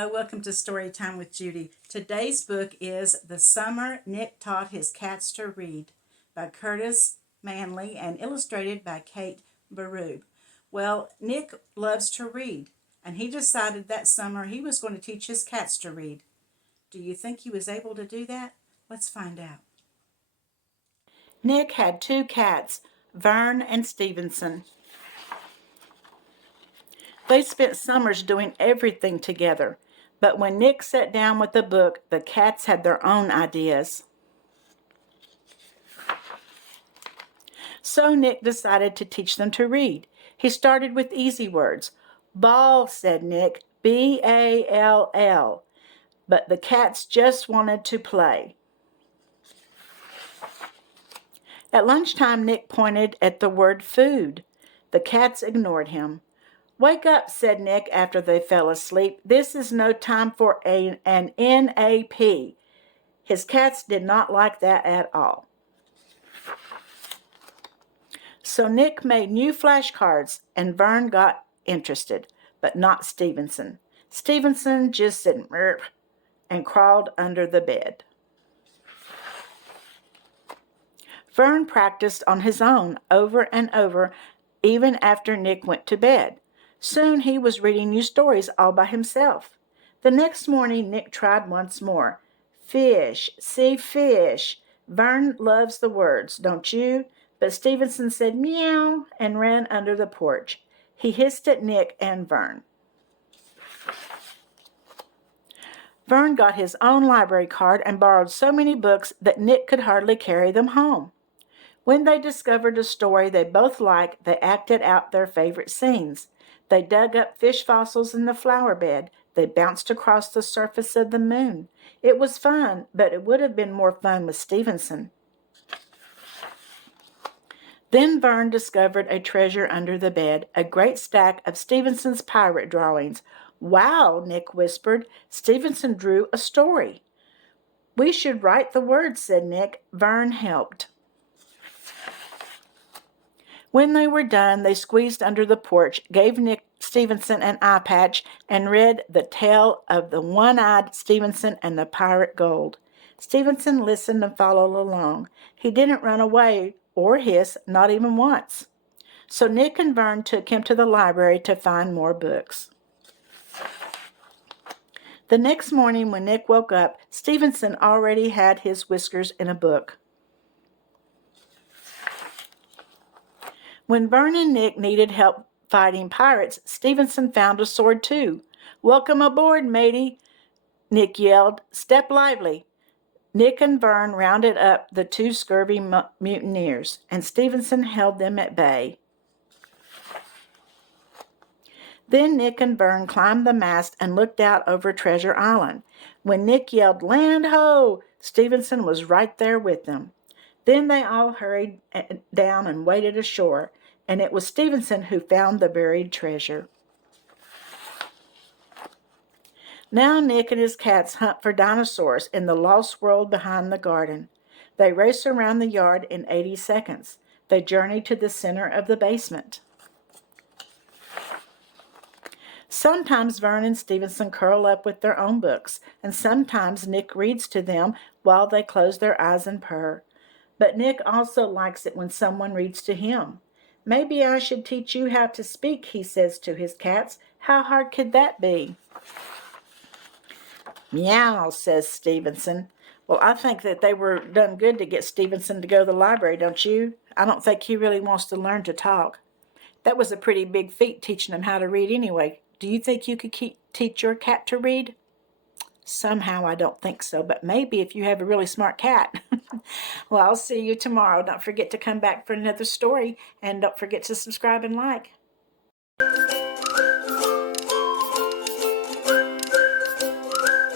Hello, welcome to Story Time with Judy. Today's book is The Summer Nick Taught His Cats to Read by Curtis Manley and illustrated by Kate Baru. Well, Nick loves to read, and he decided that summer he was going to teach his cats to read. Do you think he was able to do that? Let's find out. Nick had two cats, Vern and Stevenson. They spent summers doing everything together, but when Nick sat down with the book, the cats had their own ideas. So Nick decided to teach them to read. He started with easy words. Ball, said Nick, B-A-L-L. But the cats just wanted to play. At lunchtime, Nick pointed at the word food. The cats ignored him. Wake up, said Nick after they fell asleep. This is no time for an NAP. His cats did not like that at all. So Nick made new flashcards, and Vern got interested, but not Stevenson. Stevenson just said "Merp" and crawled under the bed. Vern practiced on his own over and over, even after Nick went to bed. Soon he was reading new stories all by himself. The next morning, Nick tried once more. Fish, see fish. Vern loves the words, don't you? But Stevenson said meow and ran under the porch. He hissed at Nick and Vern. Vern got his own library card and borrowed so many books that Nick could hardly carry them home. When they discovered a story they both liked, they acted out their favorite scenes. They dug up fish fossils in the flower bed. They bounced across the surface of the moon. It was fun, but it would have been more fun with Stevenson. Then Vern discovered a treasure under the bed, a great stack of Stevenson's pirate drawings. Wow, Nick whispered. Stevenson drew a story. We should write the words, said Nick. Vern helped. When they were done, they squeezed under the porch, gave Nick Stevenson an eye patch, and read the tale of the one-eyed Stevenson and the pirate gold. Stevenson listened and followed along. He didn't run away or hiss, not even once. So Nick and Vern took him to the library to find more books. The next morning when Nick woke up, Stevenson already had his whiskers in a book. When Vern and Nick needed help fighting pirates, Stevenson found a sword too. Welcome aboard, matey, Nick yelled. Step lively. Nick and Vern rounded up the two scurvy mutineers, and Stevenson held them at bay. Then Nick and Vern climbed the mast and looked out over Treasure Island. When Nick yelled, Land ho! Stevenson was right there with them. Then they all hurried down and waded ashore, and it was Stevenson who found the buried treasure. Now Nick and his cats hunt for dinosaurs in the lost world behind the garden. They race around the yard in 80 seconds. They journey to the center of the basement. Sometimes Vern and Stevenson curl up with their own books, and sometimes Nick reads to them while they close their eyes and purr. But Nick also likes it when someone reads to him. Maybe I should teach you how to speak, he says to his cats. How hard could that be? Meow, says Stevenson. Well, I think that they were done good to get Stevenson to go to the library, don't you? I don't think he really wants to learn to talk. That was a pretty big feat teaching him how to read anyway. Do you think you could teach your cat to read? Somehow I don't think so, but maybe if you have a really smart cat. Well, I'll see you tomorrow. Don't forget to come back for another story, and don't forget to subscribe and like.